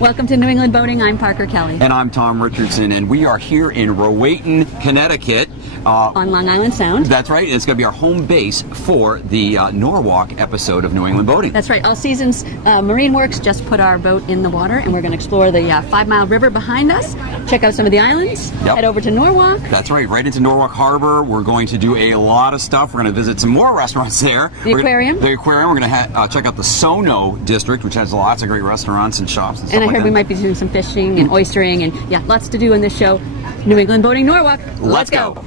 Welcome to New England Boating. I'm Parker Kelly. And I'm Tom Richardson, and we are here in Rowayton, Connecticut. On Long Island Sound. That's right. It's going to be our home base for the Norwalk episode of New England Boating. That's right. All Seasons Marine Works just put our boat in the water, and we're going to explore the 5 Mile River behind us, check out some of the islands, head over to Norwalk. That's right. Right into Norwalk Harbor. We're going to do a lot of stuff. We're going to visit some more restaurants there. The aquarium. The aquarium. We're going to check out the Sono district, which has lots of great restaurants and shops and stuff like that. And I heard we might be doing some fishing and oystering, and lots to do in this show. New England Boating Norwalk. Let's go.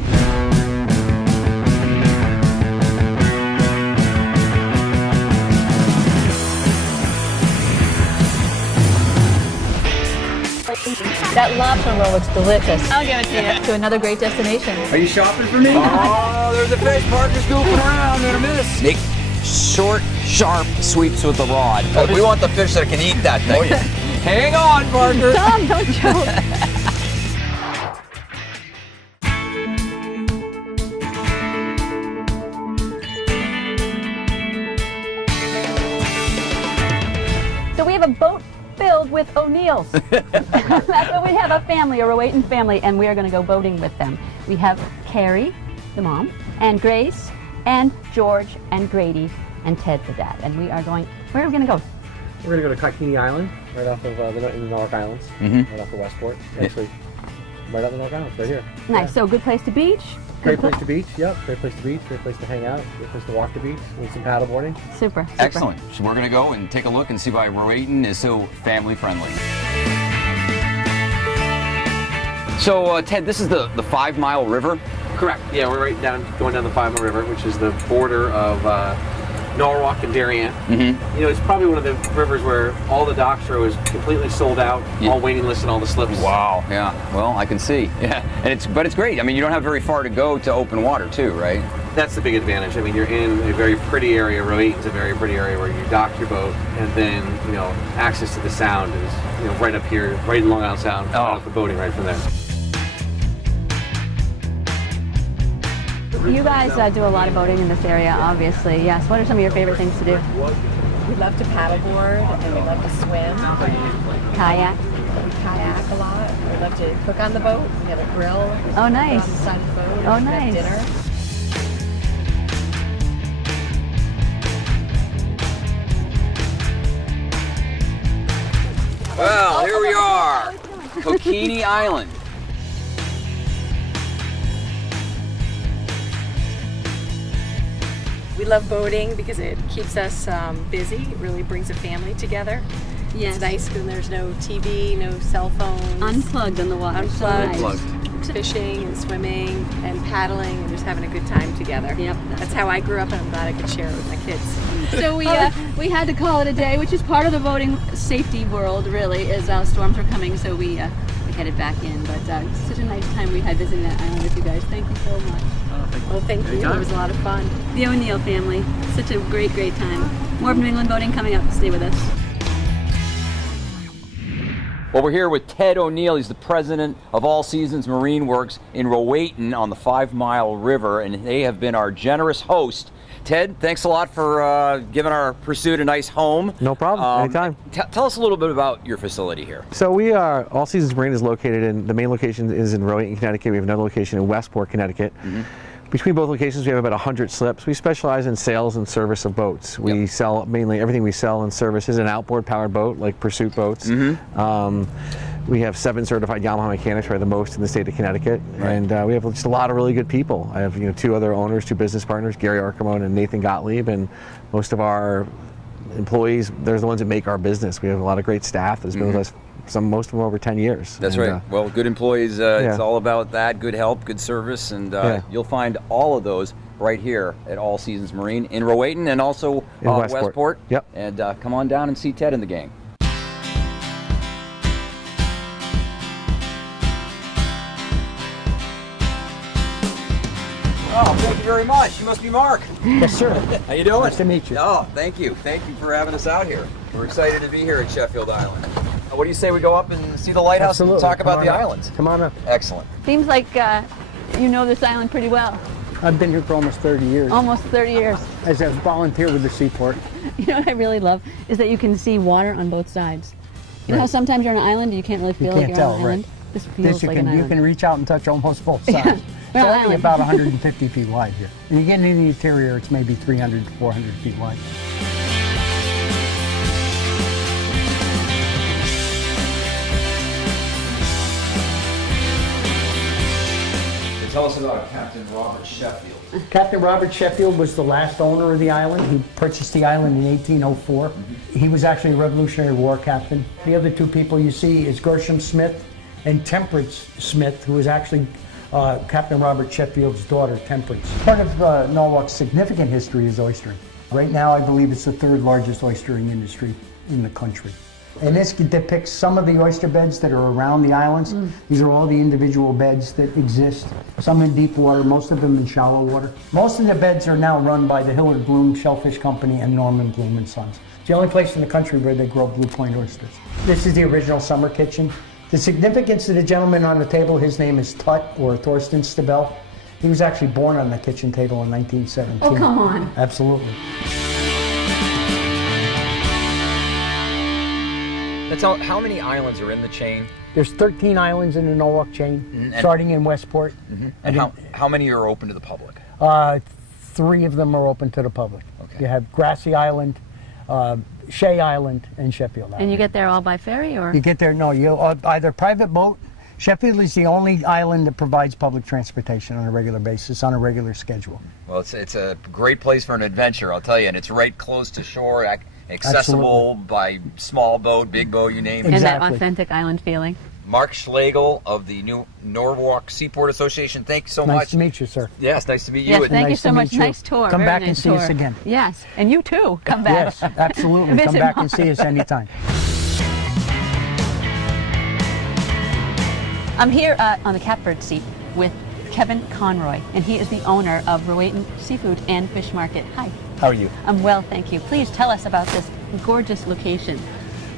That lobster roll looks delicious. I'll give it to you. To another great destination. Are you shopping for me? Oh, there's a fish. Parker's goofing around. Gonna miss. Make short, sharp sweeps with the rod. We want the fish that can eat that thing. Oh, yeah. Hang on, Parker. Tom, don't joke. So we have a boat filled with O'Neills. That's what we have, a family, a Rowayton family, and we are going to go boating with them. We have Carrie, the mom, and Grace, and George, and Grady, and Ted, the dad. And we are going, where are we going to go? We're going to go to Cockenoe Island, right off of the Norwalk Islands, right off of Westport. Actually, right off the Norwalk Islands, right here. Nice, so good place to beach. Great place to beach, yep. Great place to beach, great place to hang out, great place to walk the beach with some paddle boarding. Super. Excellent. So we're going to go and take a look and see why Rowayton is so family friendly. So Ted, this is the 5 Mile River? Correct. Yeah, we're right going down the 5 Mile River, which is the border of Norwalk and Darien. You know, it's probably one of the rivers where all the docks are always completely sold out, all waiting lists and all the slips. Wow. Yeah. Well, I can see. Yeah. But it's great. I mean, you don't have very far to go to open water, too, right? That's the big advantage. I mean, you're in a very pretty area. Rowayton's a very pretty area where you dock your boat, and then access to the sound is right up here, right in Long Island Sound. For boating right from there. You guys do a lot of boating in this area, obviously. Yes. What are some of your favorite things to do? We love to paddleboard and we love to swim. Kayak. We kayak a lot. We love to cook on the boat. We have a grill. Oh, nice. On the side of the boat. Oh, We nice. have dinner. Well, here we are. Ko-ke-nee Island. We love boating because it keeps us busy. It really brings a family together. Yes. It's nice when there's no TV, no cell phones. Unplugged on the water. Unplugged. Fishing and swimming and paddling and just having a good time together. Yep. That's how I grew up, and I'm glad I could share it with my kids. So we had to call it a day, which is part of the boating safety world, really, as storms were coming, so we headed back in. But it's such a nice time we had visiting that island with you guys. Thank you so much. Well, thank you. It was a lot of fun. The O'Neill family. Such a great, great time. More of New England Boating coming up. Stay with us. Well, we're here with Ted O'Neill. He's the president of All Seasons Marine Works in Rowayton on the 5 Mile River, and they have been our generous host. Ted, thanks a lot for giving our pursuit a nice home. No problem, anytime. Tell us a little bit about your facility here. So we are, All Seasons Marine is located in, the main location is in Rowayton, Connecticut. We have another location in Westport, Connecticut. Between both locations, we have about 100 slips. We specialize in sales and service of boats. We sell mainly everything we sell and service is an outboard powered boat, like pursuit boats. We have 7 certified Yamaha mechanics, we're the most in the state of Connecticut, and we have just a lot of really good people. I have 2 other owners, 2 business partners, Gary Archimone and Nathan Gottlieb, and most of our employees, they're the ones that make our business. We have a lot of great staff that's been with us. Most of them over 10 years. That's right. Well, good employees, it's all about that, good help, good service, and you'll find all of those right here at All Seasons Marine in Rowayton and also in Westport. Yep. And come on down and see Ted and the gang. Oh, thank you very much. You must be Mark. Yes, sir. How you doing? Nice to meet you. Oh, thank you. Thank you for having us out here. We're excited to be here at Sheffield Island. What do you say we go up and see the lighthouse and talk about the islands? Come on up. Excellent. Seems like you know this island pretty well. I've been here for almost 30 years. Almost 30 years. As a volunteer with the Seaport. You know what I really love is that you can see water on both sides. You know how sometimes you're on an island and you can't really feel like can't you're on tell, an right. island? This feels like an you island. can reach out and touch almost both Yeah, sides. we're on an It's only island. about 150 feet wide here. And you get into the interior, it's maybe 300 to 400 feet wide. Tell us about Captain Robert Sheffield. Captain Robert Sheffield was the last owner of the island. He purchased the island in 1804. He was actually a Revolutionary War captain. The other two people you see is Gershom Smith and Temperance Smith, who is actually Captain Robert Sheffield's daughter, Temperance. Part of Norwalk's significant history is oystering. Right now, I believe it's the third largest oystering industry in the country. And this depicts some of the oyster beds that are around the islands. These are all the individual beds that exist. Some in deep water, most of them in shallow water. Most of the beds are now run by the Hillard Bloom Shellfish Company and Norman Bloom and Sons. It's the only place in the country where they grow blue point oysters. This is the original summer kitchen. The significance of the gentleman on the table, his name is Tut, or Thorsten Stabell. He was actually born on the kitchen table in 1917. Oh, come on. Absolutely. That's all. How many islands are in the chain? There's 13 islands in the Norwalk chain, starting in Westport. And how many are open to the public? 3 of them are open to the public. Okay. You have Grassy Island, Shea Island, and Sheffield Island. And you get there all by ferry, or? You get there, no, you either private boat. Sheffield is the only island that provides public transportation on a regular basis, on a regular schedule. Well, it's a great place for an adventure, I'll tell you, and it's right close to shore, accessible by small boat, big boat, you name it. And that Exactly. authentic island feeling. Mark Schlegel of the new Norwalk Seaport Association, thank you so Nice much. to meet you, sir. Yes, nice to meet you. Yes, And thank you nice so to much. meet you. Nice tour. Come Very back nice and see tour. us again. Yes, and you too. Come back. Yes, absolutely. Come Visit back Mom. and see us anytime. I'm here on the catbird seat with Kevin Conroy, and he is the owner of Rowayton Seafood and Fish Market. Hi. How are you? I'm well, thank you. Please tell us about this gorgeous location.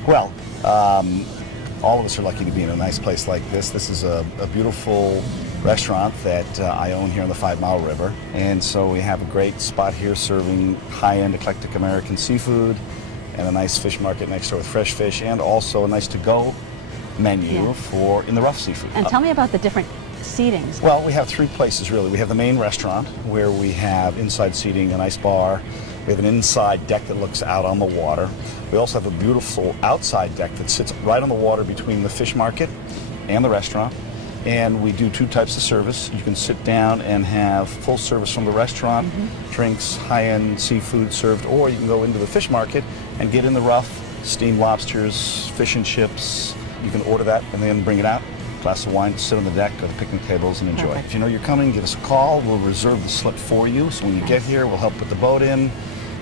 Well, all of us are lucky to be in a nice place like this. This is a beautiful restaurant that I own here on the 5 Mile River. And so we have a great spot here serving high-end eclectic American seafood and a nice fish market next door with fresh fish and also a nice to-go menu Yeah. for in the rough seafood. And tell me about the different seatings. Well, we have 3 places really. We have the main restaurant where we have inside seating, a nice bar. We have an inside deck that looks out on the water. We also have a beautiful outside deck that sits right on the water between the fish market and the restaurant. And we do 2 types of service. You can sit down and have full service from the restaurant, drinks, high-end seafood served, or you can go into the fish market and get in the rough, steamed lobsters, fish and chips. You can order that and then bring it out. Glass of wine, sit on the deck, go to picnic tables and enjoy. Perfect. If you know you're coming, give us a call. We'll reserve the slip for you. So when you get here, we'll help put the boat in,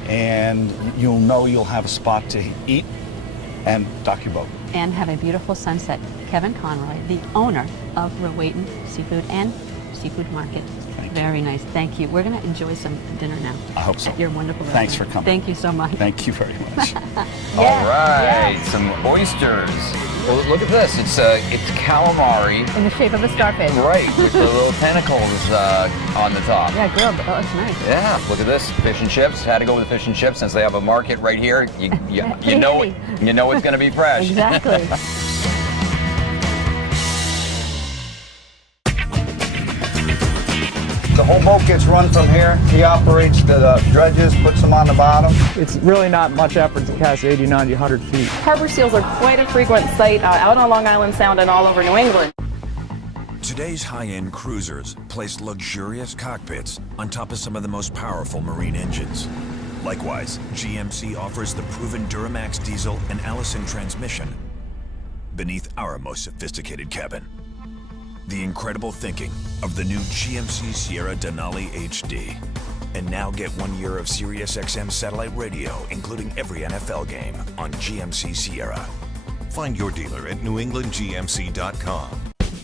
and you'll know you'll have a spot to eat and dock your boat. And have a beautiful sunset. Kevin Conroy, the owner of Rowayton Seafood and Seafood Market. Thank you. Very nice. Thank you. We're going to enjoy some dinner now. I hope so. At your wonderful Thanks restaurant. for coming. Thank you so much. Thank you very much. All right, some oysters. Well, look at this. It's calamari, In the shape of a starfish. right, with the little tentacles on the top. Yeah, grilled. Oh, it's nice. Yeah, look at this. Fish and chips. Had to go with the fish and chips since they have a market right here. You know it. You know it's going to be fresh. Exactly. The whole boat gets run from here. He operates the dredges, puts them on the bottom. It's really not much effort to cast 80, 90, 100 feet. Harbor seals are quite a frequent sight out on Long Island Sound and all over New England. Today's high-end cruisers place luxurious cockpits on top of some of the most powerful marine engines. Likewise, GMC offers the proven Duramax diesel and Allison transmission beneath our most sophisticated cabin. The incredible thinking of the new GMC Sierra Denali HD. And now get 1 year of SiriusXM satellite radio, including every NFL game on GMC Sierra. Find your dealer at newenglandgmc.com.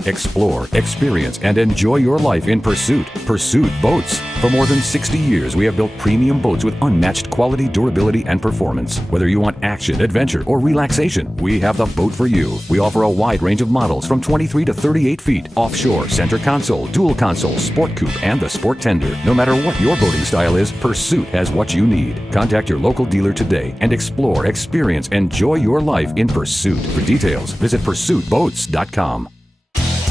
explore, experience, and enjoy your life in Pursuit. Pursuit Boats. For more than 60 years, we have built premium boats with unmatched quality, durability, and performance. Whether you want action, adventure, or relaxation, we have the boat for you. We offer a wide range of models from 23 to 38 feet, offshore, center console, dual console, sport coupe, and the sport tender. No matter what your boating style is, Pursuit has what you need. Contact your local dealer today and explore, experience, enjoy your life in Pursuit. For details, visit pursuitboats.com.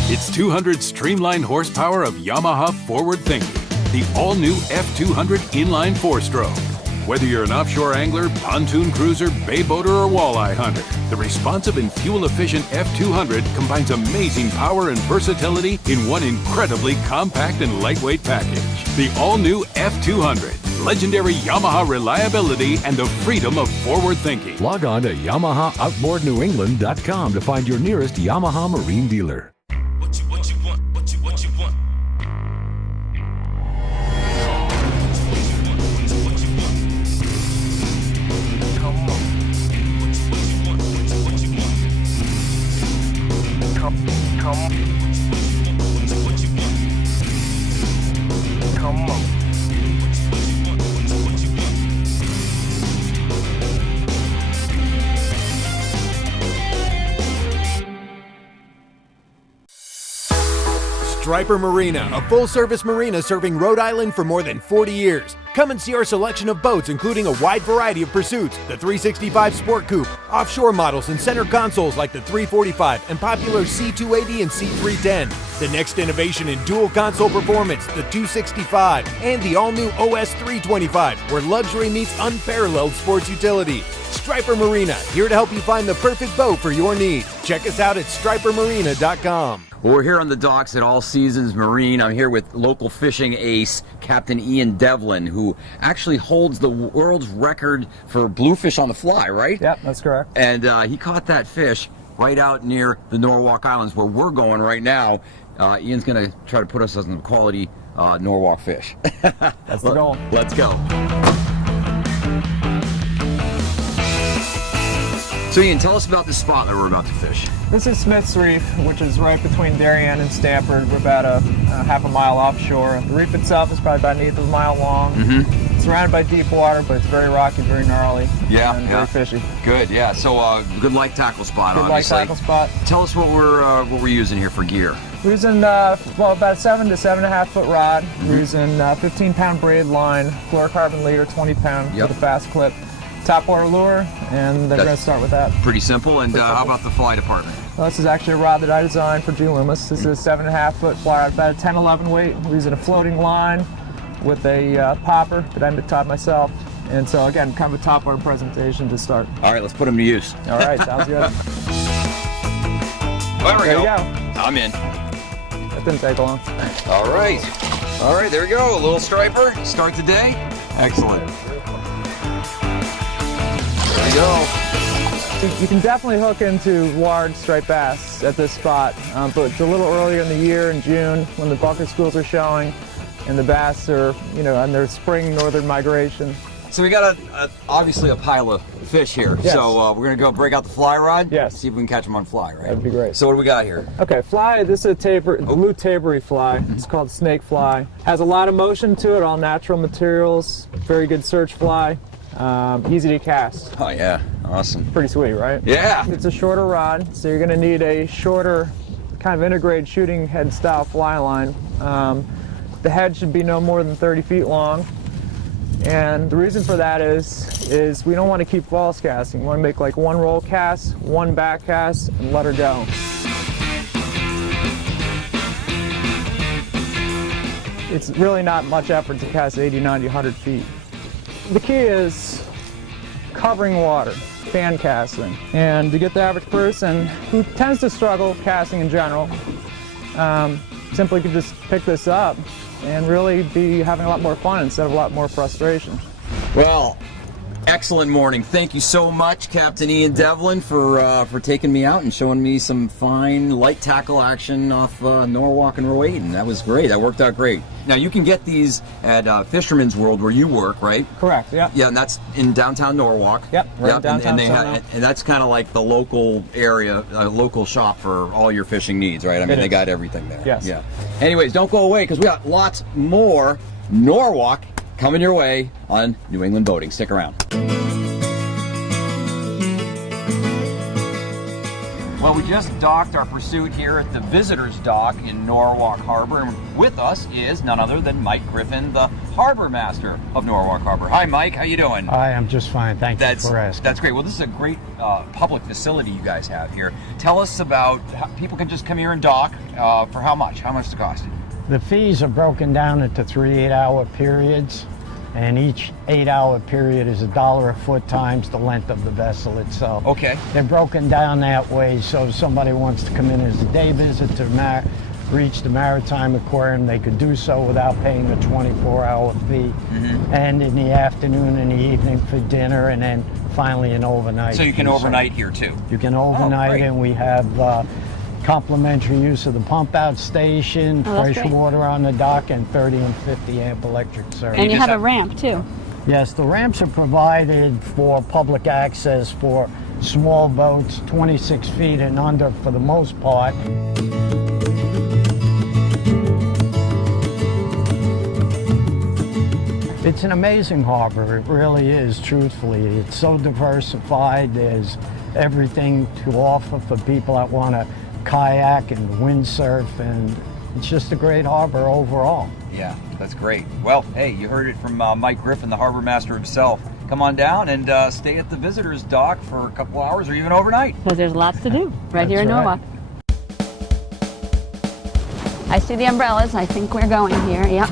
It's 200 streamlined horsepower of Yamaha forward thinking. The all-new F200 inline 4-stroke. Whether you're an offshore angler, pontoon cruiser, bay boater, or walleye hunter, the responsive and fuel-efficient F200 combines amazing power and versatility in one incredibly compact and lightweight package. The all-new F200. Legendary Yamaha reliability and the freedom of forward thinking. Log on to YamahaOutboardNewEngland.com to find your nearest Yamaha Marine dealer. Striper Marina, a full-service marina serving Rhode Island for more than 40 years. Come and see our selection of boats, including a wide variety of pursuits, the 365 Sport Coupe, offshore models and center consoles like the 345 and popular C280 and C310, the next innovation in dual console performance, the 265, and the all-new OS 325, where luxury meets unparalleled sports utility. Striper Marina, here to help you find the perfect boat for your needs. Check us out at stripermarina.com. Well, we're here on the docks at All Seasons Marine. I'm here with local fishing ace, Captain Ian Devlin, who actually holds the world's record for bluefish on the fly, right? Yep, that's correct. And he caught that fish right out near the Norwalk Islands, where we're going right now. Ian's going to try to put us on some quality Norwalk fish. That's the goal. Let's go. So Ian, tell us about this spot that we're about to fish. This is Smith's Reef, which is right between Darien and Stamford. We're about a half a mile offshore. The reef itself is probably about 1/8 of a mile long. It's surrounded by deep water, but it's very rocky, very gnarly, and very fishy. Good, yeah. So good light tackle spot, Good obviously. light tackle spot. Tell us what we're using here for gear. We're using about a 7 to 7.5 foot rod. We're using 15-pound braid line, fluorocarbon leader, 20-pound with a fast clip. Top water lure, and they're going to start with that. Pretty simple. And how about the fly department? Well, this is actually a rod that I designed for G. Loomis. This is a 7.5 foot fly rod, about a 10-11 weight. We're using a floating line with a popper that I taught myself. And so again, kind of a top water presentation to start. All right, let's put them to use. All right, sounds good. There we go. I'm in. That didn't take long. All right. All right, there we go. A little striper. Start the day. Excellent. There we go. You can definitely hook into large striped bass at this spot, but it's a little earlier in the year, in June, when the bunker schools are showing, and the bass are, on their spring northern migration. So we got obviously a pile of fish here. Yes. So we're gonna go break out the fly rod. Yes. See if we can catch them on fly, right? That'd be great. So what do we got here? Okay, fly. This is a blue tapery fly. It's called snake fly. Has a lot of motion to it. All natural materials. Very good search fly. Easy to cast. Oh yeah, awesome. Pretty sweet, right? Yeah. It's a shorter rod, so you're going to need a shorter, kind of integrated shooting head style fly line. The head should be no more than 30 feet long, and the reason for that is we don't want to keep false casting. We want to make like one roll cast, one back cast, and let her go. It's really not much effort to cast 80, 90, 100 feet. The key is covering water, fan casting. And to get the average person who tends to struggle casting in general, simply could just pick this up and really be having a lot more fun instead of a lot more frustration. Well, excellent morning. Thank you so much, Captain Ian Devlin, for taking me out and showing me some fine light tackle action off Norwalk and Rowayton. That was great. That worked out great. Now, you can get these at Fisherman's World where you work, right? Correct, yeah. Yeah, and that's in downtown Norwalk. Yep, right downtown and that's kind of like the local area, local shop for all your fishing needs, right? I mean, they got everything there. Yes. Yeah. Anyways, don't go away because we got lots more Norwalk coming your way on New England Boating. Stick around. Well, we just docked our Pursuit here at the Visitors Dock in Norwalk Harbor, and with us is none other than Mike Griffin, the Harbor Master of Norwalk Harbor. Hi, Mike. How you doing? I am just fine. Thank you for asking. That's great. Well, this is a great public facility you guys have here. Tell us about how people can just come here and dock for how much? How much does it cost? The fees are broken down into 3 8-hour periods, and each 8-hour period is $1 a foot times the length of the vessel itself. Okay. They're broken down that way, so if somebody wants to come in as a day visit to reach the Maritime Aquarium, they could do so without paying a 24-hour fee. And in the afternoon and the evening for dinner, and then finally an overnight. So you can overnight here too? You can overnight, and we have complimentary use of the pump out station, fresh water on the dock, and 30 and 50 amp electric service. And you have a ramp too. Yes, the ramps are provided for public access for small boats, 26 feet and under for the most part. It's an amazing harbor, it really is, truthfully. It's so diversified, there's everything to offer for people that want to kayak and windsurf, and it's just a great harbor overall. Yeah, that's great. Well, hey, you heard it from Mike Griffin, the harbor master himself. Come on down and stay at the visitors dock for a couple hours or even overnight. Well, there's lots to do right here in Norwalk. I see the umbrellas. I think we're going here. Yep.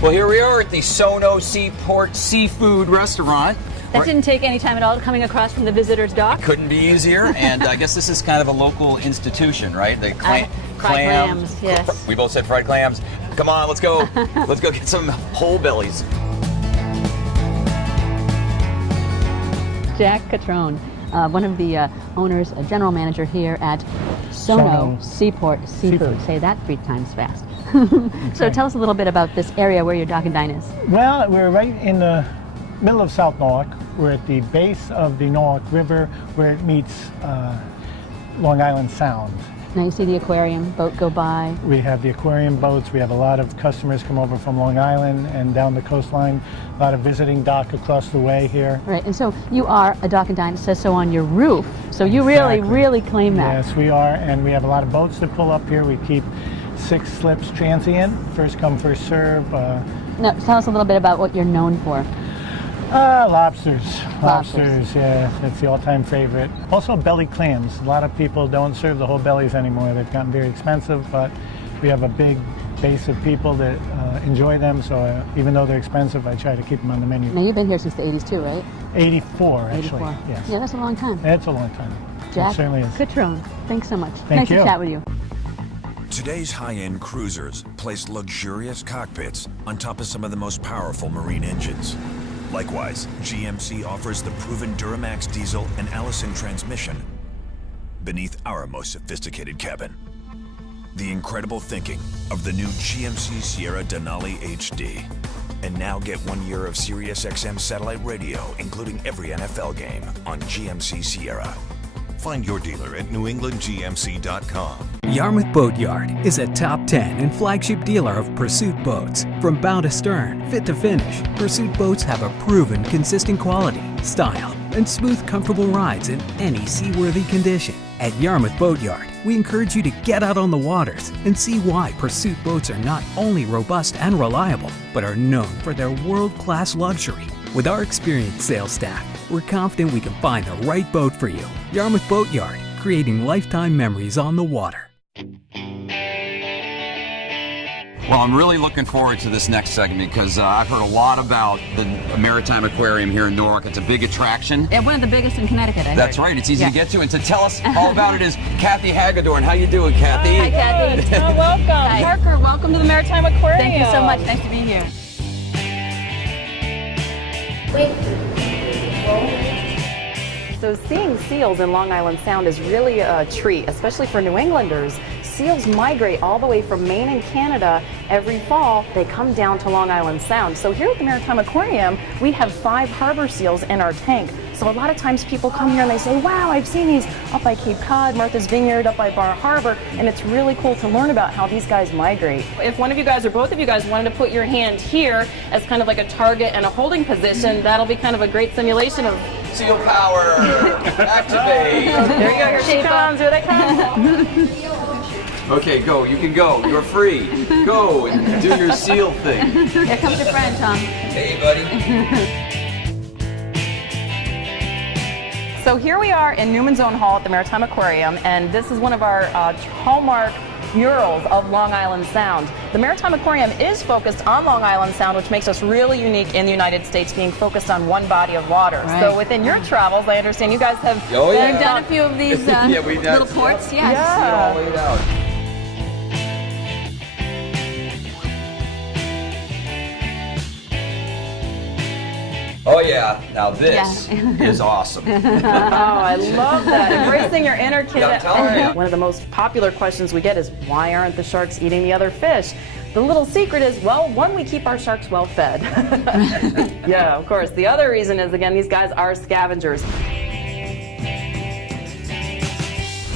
Well, here we are at the Sono Seaport Seafood Restaurant. That didn't take any time at all coming across from the visitors dock. Couldn't be easier, and I guess this is kind of a local institution, right? The fried clams, yes. We both said fried clams. Come on, let's go. Let's go get some whole bellies. Jack Catrone, one of the owners, a general manager here at Sono Seaport Seafood. Say that 3 times fast. So tell us a little bit about this area where your dock and dine is. Well, we're right in the middle of South Norwalk. We're at the base of the Norwalk River where it meets Long Island Sound. Now you see the aquarium boat go by. We have the aquarium boats. We have a lot of customers come over from Long Island and down the coastline. A lot of visiting dock across the way here. Right, and so you are a dock and dine. It says so on your roof. So you really claim that. Yes, we are, and we have a lot of boats that pull up here. We keep 6 slips transient, first come, first serve. Now, tell us a little bit about what you're known for. Lobsters, yeah, that's the all-time favorite. Also belly clams. A lot of people don't serve the whole bellies anymore. They've gotten very expensive, but we have a big base of people that enjoy them, so even though they're expensive, I try to keep them on the menu. Now, you've been here since the 80s too, right? 84, actually. 84. Yes. Yeah, that's a long time. It's a long time. Jack It certainly is. Catrone, thanks so much. Thank nice to chat with you. Today's high-end cruisers place luxurious cockpits on top of some of the most powerful marine engines. Likewise, GMC offers the proven Duramax diesel and Allison transmission beneath our most sophisticated cabin. The incredible thinking of the new GMC Sierra Denali HD. And now get 1 year of SiriusXM satellite radio, including every NFL game on GMC Sierra. Find your dealer at newenglandgmc.com. Yarmouth Boatyard is a top 10 and flagship dealer of Pursuit boats. From bow to stern, fit to finish, Pursuit boats have a proven, consistent quality, style, and smooth, comfortable rides in any seaworthy condition. At Yarmouth Boatyard, we encourage you to get out on the waters and see why Pursuit boats are not only robust and reliable, but are known for their world-class luxury. With our experienced sales staff, we're confident we can find the right boat for you. Yarmouth Boatyard, creating lifetime memories on the water. Well, I'm really looking forward to this next segment because I've heard a lot about the Maritime Aquarium here in Norwalk. It's a big attraction. Yeah, one of the biggest in Connecticut, I That's heard. right. It's easy to get to. And to tell us all about it is Kathy Hagedorn. How you doing, Kathy? Hi, Kathy. Oh, welcome. Parker, welcome to the Maritime Aquarium. Thank you so much. Nice to be here. So seeing seals in Long Island Sound is really a treat, especially for New Englanders. Seals migrate all the way from Maine and Canada. Every fall, they come down to Long Island Sound. So here at the Maritime Aquarium, we have 5 harbor seals in our tank. So a lot of times people come here and they say, wow, I've seen these up by Cape Cod, Martha's Vineyard, up by Bar Harbor, and it's really cool to learn about how these guys migrate. If one of you guys or both of you guys wanted to put your hand here as kind of like a target and a holding position, that'll be kind of a great simulation of seal power. Activate. There you go, here she comes, here they come. Okay, go. You can go. You're free. Go and do your seal thing. Here comes your friend, Tom. Hey, buddy. So here we are in Newman's Own Hall at the Maritime Aquarium, and this is one of our hallmark murals of Long Island Sound. The Maritime Aquarium is focused on Long Island Sound, which makes us really unique in the United States, being focused on one body of water. Right. So within your travels, I understand you guys have We've done a few of these Yeah, we've done little ports. Yes. Yeah. See it all laid out. Oh yeah, now this is awesome. Oh, I love that. Embracing your inner kid. Yeah, I'm telling you. One of the most popular questions we get is, why aren't the sharks eating the other fish? The little secret is, well, one, we keep our sharks well fed. Yeah, of course. The other reason is, again, these guys are scavengers.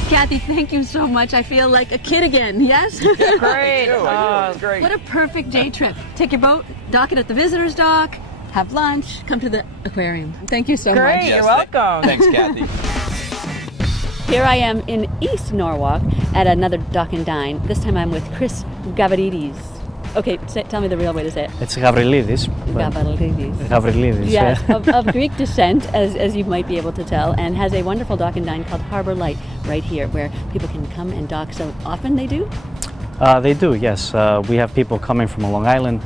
Kathy, thank you so much. I feel like a kid again. Yes? Great. Oh, it's great. What a perfect day trip. Take your boat, dock it at the visitor's dock, have lunch, come to the aquarium. Thank you so much. Great, you're welcome. Thanks, Kathy. Here I am in East Norwalk at another dock and dine. This time I'm with Chris Gavridis. Okay, tell me the real way to say it. It's Gavrilidis. Gavrilidis. Yes, yeah. of Greek descent, as you might be able to tell, and has a wonderful dock and dine called Harbor Light right here, where people can come and dock. So often they do? They do, yes. We have people coming from Long Island,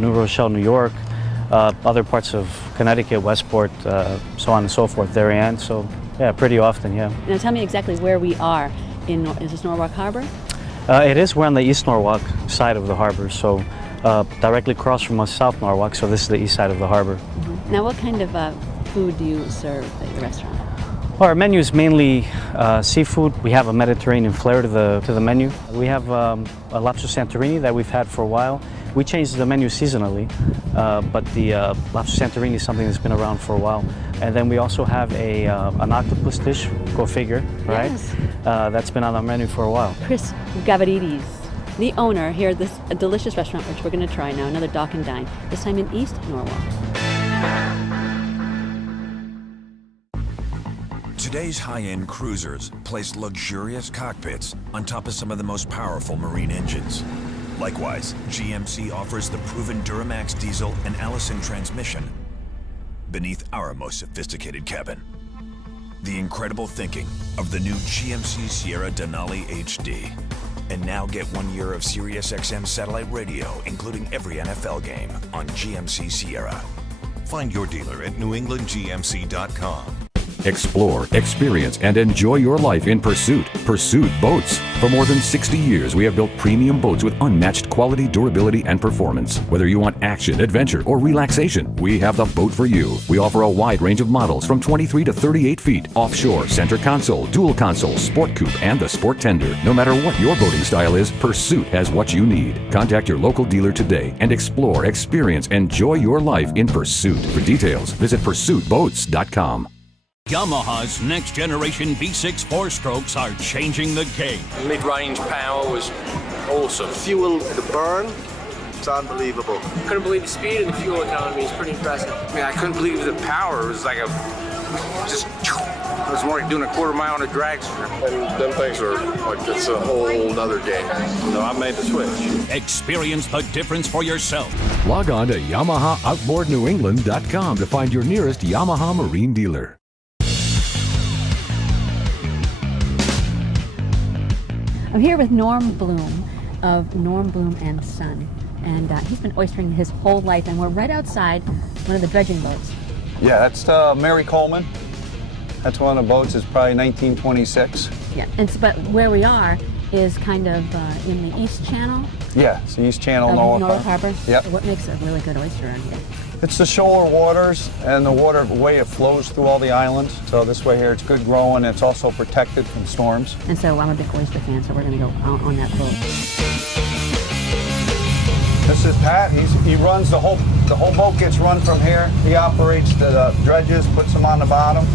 New Rochelle, New York, other parts of Connecticut, Westport, so on and so forth, Darien. So, yeah, pretty often, yeah. Now tell me exactly where we are. Is this Norwalk Harbor? It is. We're on the East Norwalk side of the harbor, so directly across from us, South Norwalk, so this is the east side of the harbor. Mm-hmm. Now what kind of food do you serve at your restaurant? Well, our menu is mainly seafood. We have a Mediterranean flair to the menu. We have a lobster Santorini that we've had for a while. We change the menu seasonally, but the lobster Santorini is something that's been around for a while. And then we also have an octopus dish, go figure, right? Yes. That's been on our menu for a while. Chris Gavridis, the owner here at this delicious restaurant, which we're going to try now, another dock and dine, this time in East Norwalk. Today's high-end cruisers place luxurious cockpits on top of some of the most powerful marine engines. Likewise, GMC offers the proven Duramax diesel and Allison transmission beneath our most sophisticated cabin. The incredible thinking of the new GMC Sierra Denali HD. And now get 1 year of SiriusXM satellite radio, including every NFL game on GMC Sierra. Find your dealer at newenglandgmc.com. Explore, experience, and enjoy your life in Pursuit. Pursuit Boats. For more than 60 years, we have built premium boats with unmatched quality, durability, and performance. Whether you want action, adventure, or relaxation, we have the boat for you. We offer a wide range of models from 23 to 38 feet, offshore, center console, dual console, sport coupe, and the sport tender. No matter what your boating style is, Pursuit has what you need. Contact your local dealer today and explore, experience, enjoy your life in Pursuit. For details, visit pursuitboats.com. Yamaha's next generation V6 4-strokes are changing the game. Mid-range power was awesome. Fuel, the burn, it's unbelievable. Couldn't believe the speed and the fuel economy is pretty impressive. I mean, I couldn't believe the power. It was like it was more like doing a quarter mile on a drag strip. And them things are like, it's a whole nother game. So I made the switch. Experience the difference for yourself. Log on to YamahaOutboardNewEngland.com to find your nearest Yamaha Marine dealer. I'm here with Norm Bloom of Norm Bloom and Son, and he's been oystering his whole life, and we're right outside one of the dredging boats. Yeah, that's Mary Coleman. That's one of the boats. It's probably 1926. Yeah, but where we are is kind of in the East Channel. Yeah, it's the East Channel, of Norwalk Harbor. Yep. So what makes a really good oyster around here? It's the shoaler waters and the way it flows through all the islands. So this way here, it's good growing. It's also protected from storms. And so I'm a big oyster fan, so we're going to go on that boat. This is Pat. He runs the whole boat gets run from here. He operates the dredges, puts them on the bottom,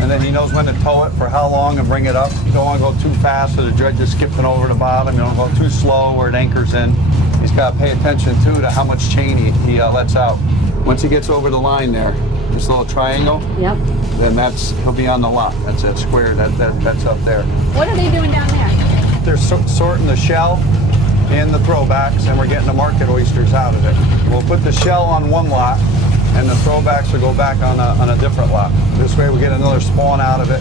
and then he knows when to tow it for how long and bring it up. You don't want to go too fast so the dredge is skipping over the bottom. You don't go too slow where it anchors in. He's got to pay attention too to how much chain he lets out. Once he gets over the line there, this little triangle, yep, then he'll be on the lot. That's that square that's up there. What are they doing down there? They're sorting the shell and the throwbacks, and we're getting the market oysters out of it. We'll put the shell on one lot, and the throwbacks will go back on a different lot. This way we get another spawn out of it.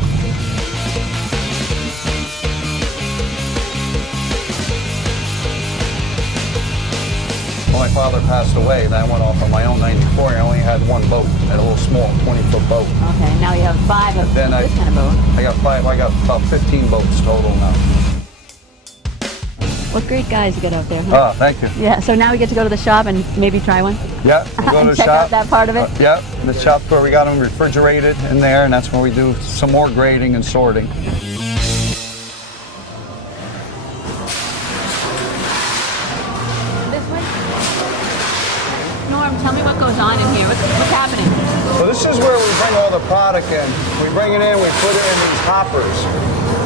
My father passed away, and I went off on my own 94. I only had one boat, I had a little small 20-foot boat. Okay, now you have 5 of then this kind of boat. I got 5. I got about 15 boats total now. What great guys you got out there, huh? Oh, thank you. Yeah, so now we get to go to the shop and maybe try one? Yeah, we'll go to the check shop. out that part of it? Yeah, the shop's where we got them refrigerated in there, and that's where we do some more grading and sorting. This way? Norm, tell me what goes on in here. What's happening? So this is where we bring all the product in. We bring it in, we put it in these hoppers.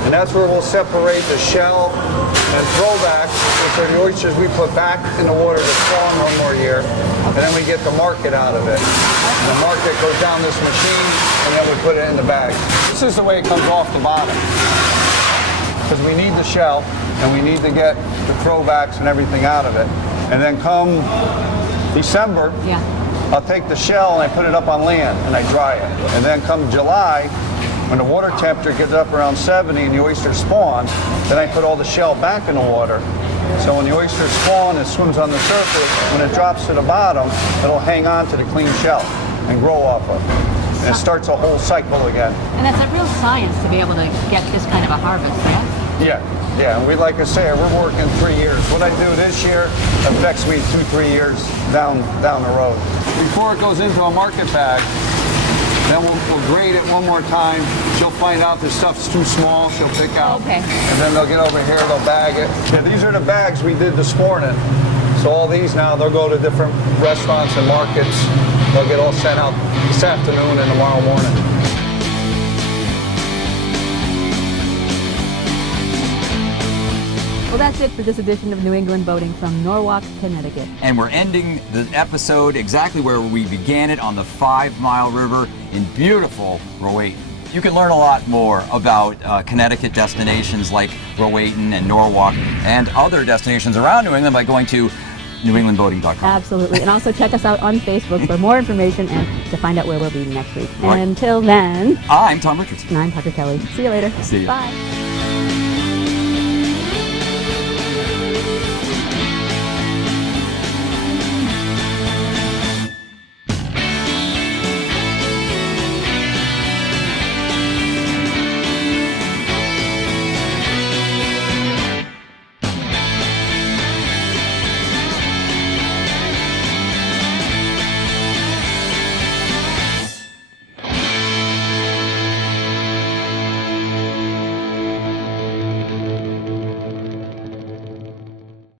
And that's where we'll separate the shell and throwbacks, which are the oysters we put back in the water to spawn one more year. And then we get the market out of it. And the market goes down this machine, and then we put it in the bags. This is the way it comes off the bottom. Because we need the shell, and we need to get the throwbacks and everything out of it. And then come December, I'll take the shell and I put it up on land and I dry it. And then come July, when the water temperature gets up around 70 and the oysters spawn, then I put all the shell back in the water. So when the oysters spawn, it swims on the surface. When it drops to the bottom, it'll hang on to the clean shell and grow off of. And it starts a whole cycle again. And that's a real science to be able to get this kind of a harvest, right? Yeah, and we, like I say, we're working 3 years. What I do this year affects me 2-3 years down the road. Before it goes into a market bag, then we'll grade it one more time. She'll find out the stuff's too small, she'll pick out. Okay. And then they'll get over here, they'll bag it. Yeah, these are the bags we did this morning. So all these now, they'll go to different restaurants and markets. They'll get all sent out this afternoon and tomorrow morning. Well, that's it for this edition of New England Boating from Norwalk, Connecticut. And we're ending the episode exactly where we began it, on the 5 Mile River in beautiful Rowayton. You can learn a lot more about Connecticut destinations like Rowayton and Norwalk and other destinations around New England by going to newenglandboating.com. Absolutely. And also check us out on Facebook for more information and to find out where we'll be next week. Right. Until then, I'm Tom Richardson. And I'm Tucker Kelly. See you later. See you. Bye.